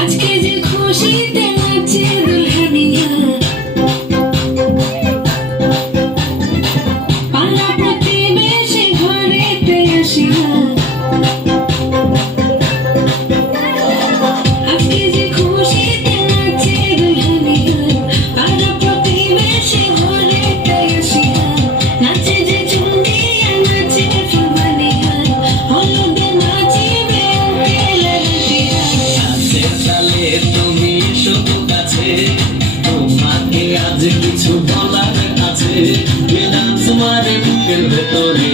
আজকে যে খুশিতে নাচে দুলহানিয়া, পাড়া প্রতিবেশী ঘরেতে আসিয়া, আজকে যে খুশিতে নাচে দুলহানিয়া, পাড়া প্রতিবেশী ঘরেতে আসিয়া, নাচে যে চুমকিয়া নাচে ফুলবানিয়া, হলুদে নাচিবে উকিলে রুটিয়া। কাছে চালে তুমি শুধু কাছে, তোমাকে আজ কিছু বলার আছে, ডান্স মারে বুকের ভেতরে,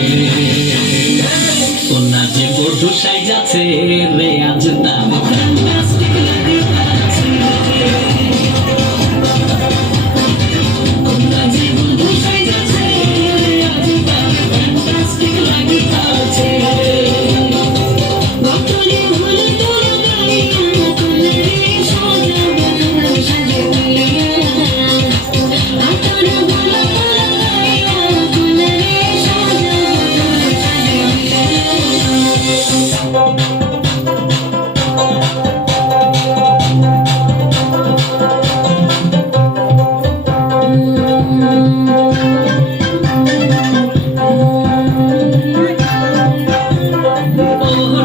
কন্যা যে বধূ সাইজাছে রে আজ তার ফ্যান্টাস্টিক লাগতাছে, কন্যা যে বধূ সাইজাছে রে আজ তার ফ্যান্টাস্টিক লাগতাছে। ভক্তরে ভুলে তোরা গাইয়া, কুলরে সাজাবো সাজাইলে। ভক্তরে ভুলে তোরা গাইয়া, কুলরে সাজাবো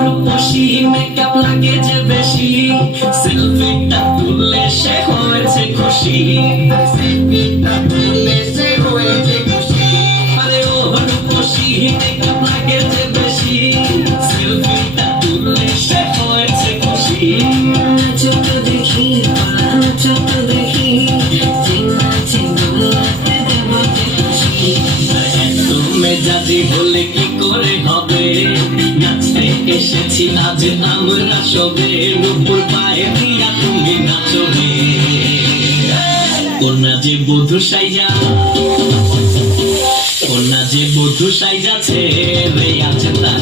রূপসী মেকআপ লাগে যে বেশি, সেলফিটা তুললে সে হয়েছে খুশি, সেলফিটা তুললে সে হয়েছে খুশি। আরে ও রূপসী মেকআপ লাগে যে বেশি, সেলফিটা তুললে সে হয়েছে খুশি। ছোট দেখি ছোট দেখি, চিন্তা চিন্তাতে দেবতে খুশি। এত মেজাজি হলে কি করে হবে, নাচতে এসেছি আজ আমরা সবে, নুপুর পায়ে দিয়া তুমি নাচবে, কন্যা যে বধূ সাইজা, কন্যা যে বধূ সাইজাছে রে আজ তার